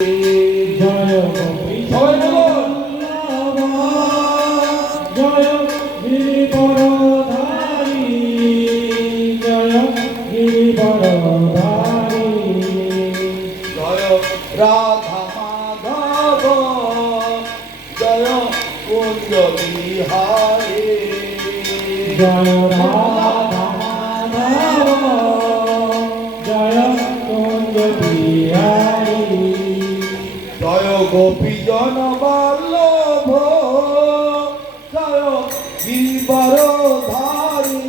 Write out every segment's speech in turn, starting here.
জয় সবাই বলুন জয় গিরিবরধারী জয় গিরিবরধারী জয় রাধা মাধব জয় কুঞ্জ বিহারী জয় রাধা মাধব জয় কুঞ্জ বিহারী জয় গোপী জন বল্লভ জয় গিরিবরধারী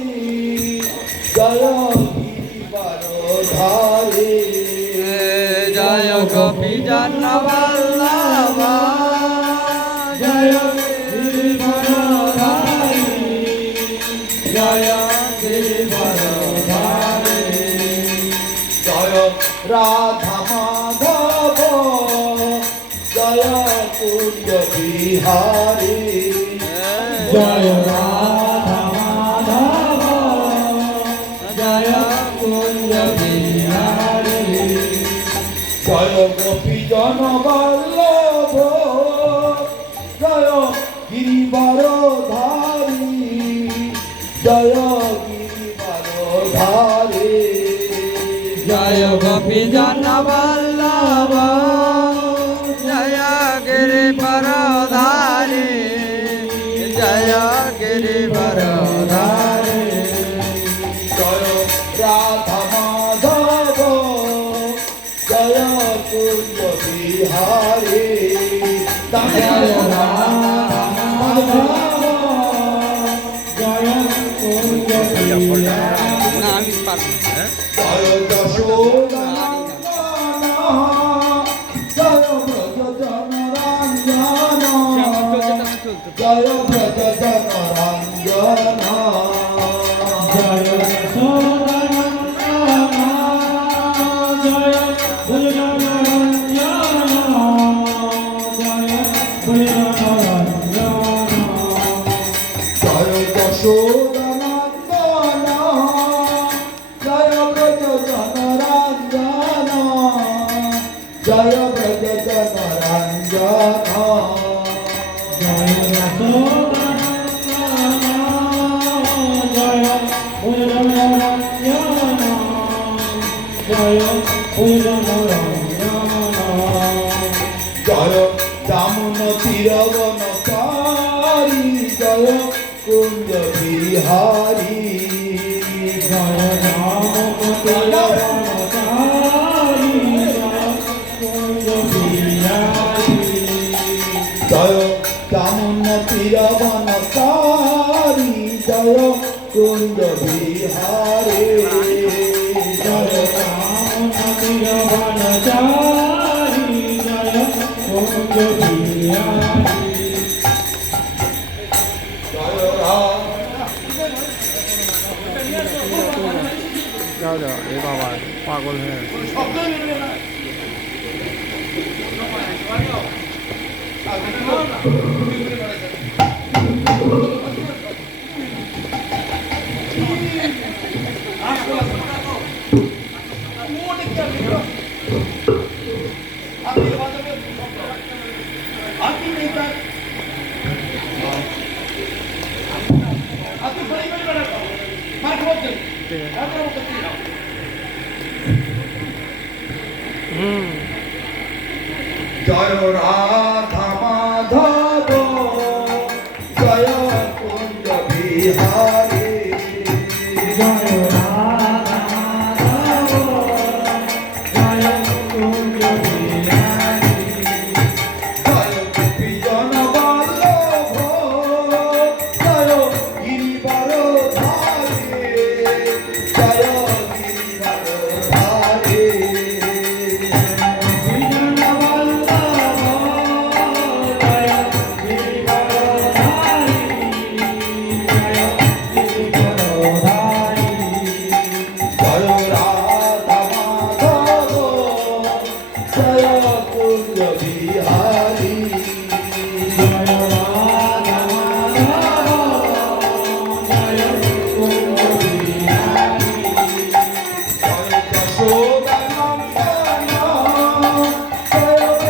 জয় গিরিবরধারী জয় গোপী জন বল্লভ জয় গিরিবরধারী জয় গিরিবরধারী জয় রাধা মাধব জয় কুঞ্জ বিহারী জয় রাধা মাধব জয় কুঞ্জ বিহারী জয় গোপী জন বল্লভ জয় গিরিবরধারী জয় গিরিবরধারী জয় গোপী জন বল্লভ জয় গিরিবরধারী জয় গিরিবরধারী জয় রাধা মাধব জয় কুঞ্জ বিহারী জয় রাধা মাধব জয় কুঞ্জ বিহারী না আমি পারবো না জয় যশোদানন্দন জয় ব্রজ জনরঞ্জন জয় ব্রজ জনরঞ্জন জয় যশোদানন্দন জয় ভুজনরঞ্জন জয় ভুজনরঞ্জন জয় যশোদানন্দন জয় ব্রজ জনরঞ্জন জয় ব্রজ জনরঞ্জন জয় যশোদানন্দন জয় ভুজনরঞ্জন জয় ভুজনরঞ্জন জয় দামন তীরবনকারী জয় কুঞ্জ বিহারী জয় রাম তিলবনকারী জয় কুঞ্জ বিহারী জয় দামন তীরবনকারী জয় কুঞ্জ বিহারী জয় রাম তিলবনকারী জয় কুঞ্জ বিহারী জয় রাম যাও যাও এ বাবা পাগল হয়ে জয় রাধা মাধব জয় কুঞ্জ বিহারী জয় রাধা মাধব জয় কুঞ্জ বিহারী জয় গোপী জন বল্লভ জয় গিরিবরধারী জয় গিরিবরধারী জয় রাধা মাধব জয় কুঞ্জ বিহারী জয় যশোদানন্দন জয়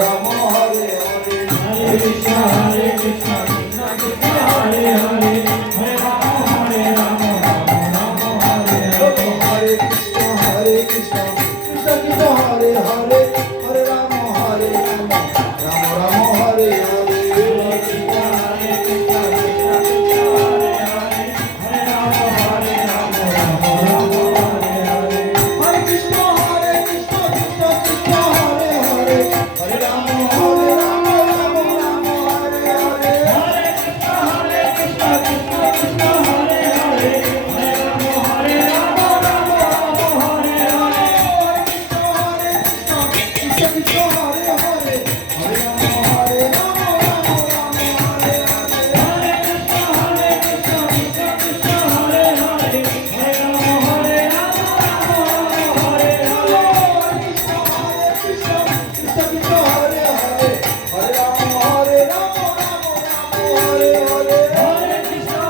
Ram Hare Hare Hare Krishna, Krishna Krishna, Hare Hare, Hare Rama, Rama Rama, Hare Hare. হরে কৃষ্ণ হরে কৃষ্ণ কৃষ্ণ কৃষ্ণ হরে হরে হরে রাম হরে Ram Ram Ram Hare Hare Hare Krishna, Krishna Krishna, Hare Hare, Hare Rama, Rama Rama, Hare Hare. হরে কৃষ্ণ কৃষ্ণ কৃষ্ণ হরে হরে হরে রাম হরে Ram Ram Ram Hare Hare Hare Krishna, Krishna Krishna, Hare Hare, Hare Rama, Rama Rama, Hare Hare. Krishna Krishna Hare Hare Hare Ram হরে Ram Ram Ram Hare Hare Hare Krishna,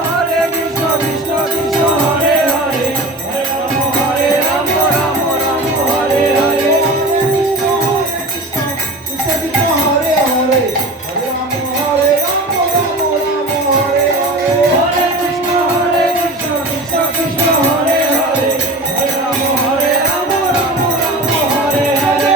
Krishna Krishna, Hare Hare, Hare Rama, Rama Rama, Hare Hare. Hare Krishna, Krishna Krishna, Hare Hare, Hare Rama, Rama Rama, Hare Hare. Hare Krishna, Krishna Krishna, Hare Hare, Hare Rama, Rama Rama, Hare Hare.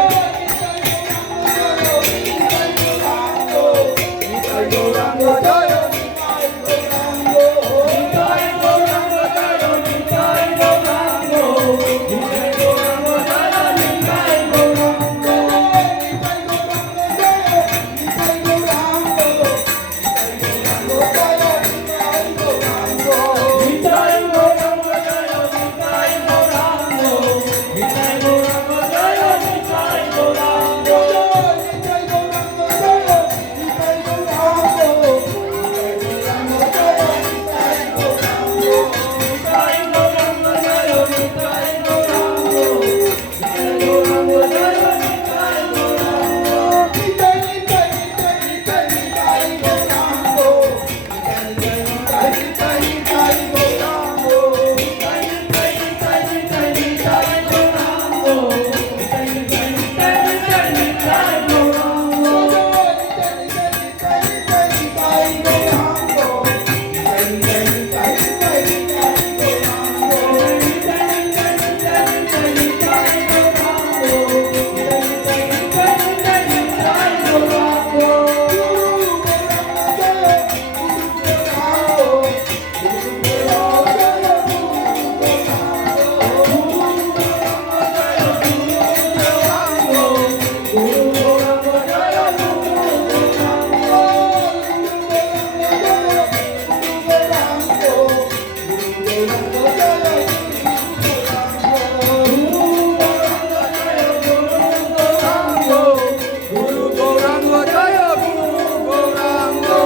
Nitai Gauranga Jaya, Nitai Gauranga, Nitai Gauranga Jaya, Nitai Gauranga. Nitai Gauranga Jaya, Nitai Gauranga, Nitai Gauranga Jaya, Nitai Gauranga. Nitai Gauranga Jaya, Nitai Gauranga, Nitai Gauranga Jaya, Nitai Gauranga. Guru Gauranga Jaya, Guru Gauranga.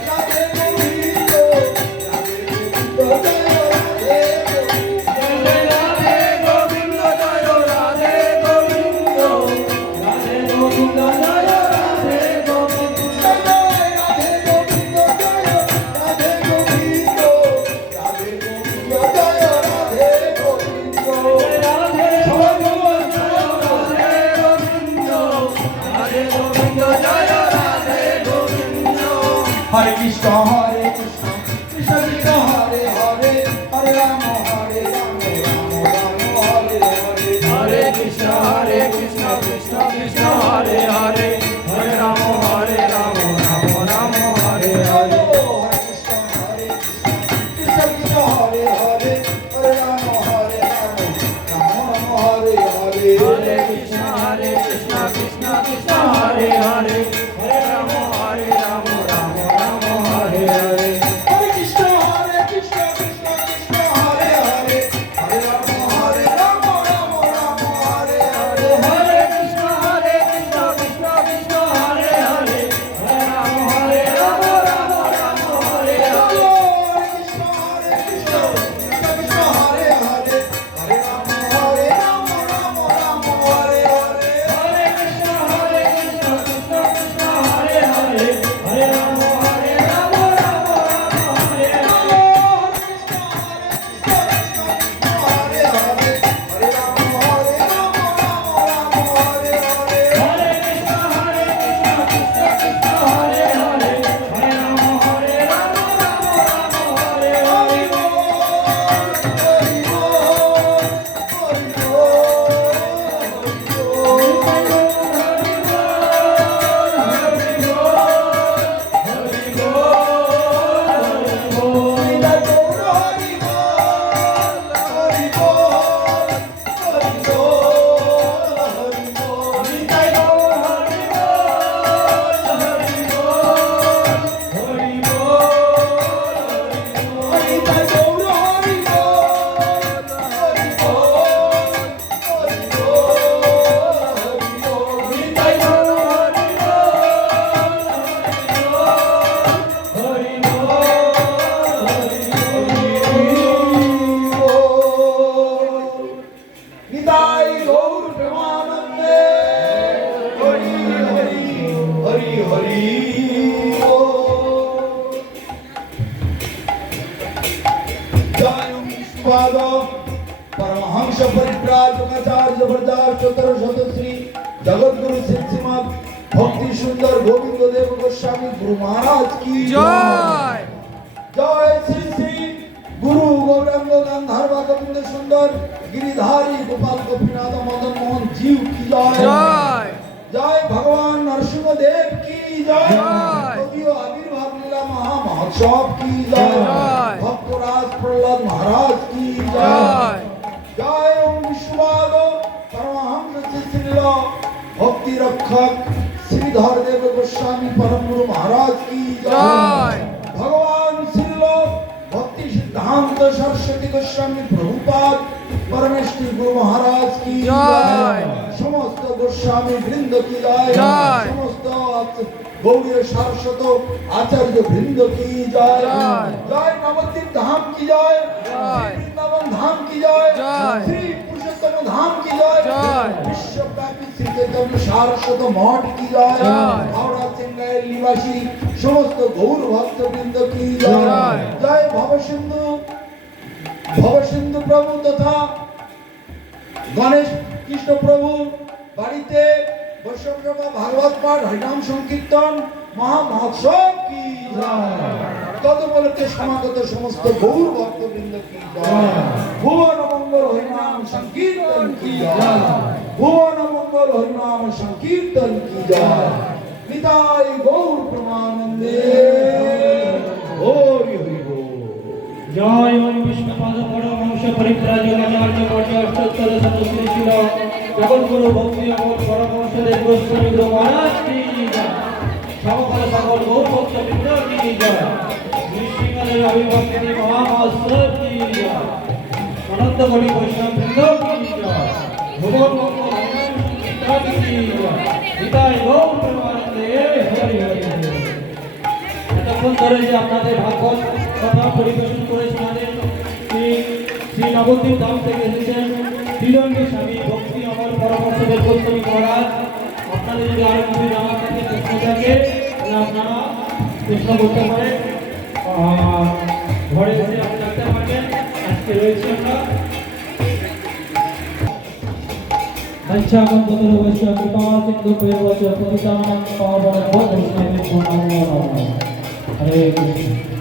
Radhe Govinda Jaya, Radhe Govinda, Radhe Govinda Jaya, Radhe Govinda. Radhe Govinda Jaya, Radhe Govinda, Radhe Govinda Jaya, Radhe Govinda. হরে কৃষ্ণ হরে কৃষ্ণ কৃষ্ণ কৃষ্ণ হরে হরে হরে রাম হরে Ram Ram Ram Hare Hare Hare Krishna, Krishna Krishna, Hare Hare, Hare Rama, Rama Rama, Hare Hare. Hare Krishna, Krishna Krishna, Hare Hare, Hare Rama, Rama Rama, Hare Hare. 1400 Shri জগৎগুরু শ্রীমৎ ভক্তি সুন্দর গোবিন্দ দেব গোস্বামী গুরু মহারাজ কি জয় জয় শ্রী শ্রী গুরু গৌরাঙ্গ গান্ধার গোবিন্দ সুন্দর गिरिधारी गोपाल गोपीनाथ मदन मोहन जीव की जय জয় जय भगवान नरसिंह देव की जय जय। तृतीय आविर्भाव लीला महा महोत्सव की जय जय। भक्तराज प्रहलाद महाराज की जय জয় जय ओम विश्ववाद परमहंस श्रील भक्ति रक्षक श्रीधर देव गोस्वामी परम गुरु महाराज की জয় भगवान श्रील भक्ति सिद्धांत सरस्वती गोस्वामी प्रभुपाद परमेश्वरी गुरु महाराज की जय। समस्त गोस्वामी वृंद की जय जय। समस्त गौड़ीय सारस्वत आचार्य वृंद की जय जय। जय नवद्वीप धाम की जय जय। वृंदावन धाम की जय जय। श्री पुरुषोत्तम धाम की जय जय। विश्वव्यापी श्री चैतन्य सारस्वत मठ की जय जय। हावड़ा चेन्नई निवासी समस्त गौर भक्त वृंद की जय जय। जय भवसिंधु प्रभु तथा गणेश कृष्ण प्रभु बाड़ीते वैष्णव सभा भागवत पाठ हरिनाम संकीर्तन महा महोत्सव की जय तदुपलक्षे समागत समस्त गौर भक्त वृंद की जय भुवन मंगल हरिनाम संकीर्तन की जय भुवन मंगल हरिनाम संकीर्तन की जय निताय गौर प्रमानंदे हरि हरि बोल জয় ওম বিষ্ণুপাদ পরমহংস পরিত্রাজক আচার্য বর্ষ অষ্টোত্তর শতশ্রী ছিল জগৎগুরু ভক্তি অমর পরমহংস দেব গোস্বামী গুরু মহারাজ কি জয় সকল সকল গৌর ভক্ত বৃন্দ কি জয় নৃসিংহের অভিভক্তি মহামহোৎসব কি জয় অনন্ত কোটি বৈষ্ণব বৃন্দ কি জয় ভগবান মঙ্গল হরিনাম কি জয় নিতাই গৌর প্রেমানন্দে হরি হরি বল। এতক্ষণ ধরে যে আপনাদের ভাগবত কথা পরিবেশন করে শোনালেন শ্রী নবদ্বীপ ধাম থেকে এসেছেন শ্রীরঙ্গী স্বামী ভক্তি অমর পরমহংসদেব গোস্বামী মহারাজ। আপনাদের যদি আরো কিছু জানার থাকে প্রশ্ন থাকে তাহলে আপনারা প্রশ্ন করতে পারেন ঘরে এসে আপনি জানতে পারবেন। আজকে রয়েছে আমরা पंचागम बदल वैश्य कृपा सिंधु पेवच पतितानां पावन भव वैष्णवे नमो नमः हरे कृष्ण।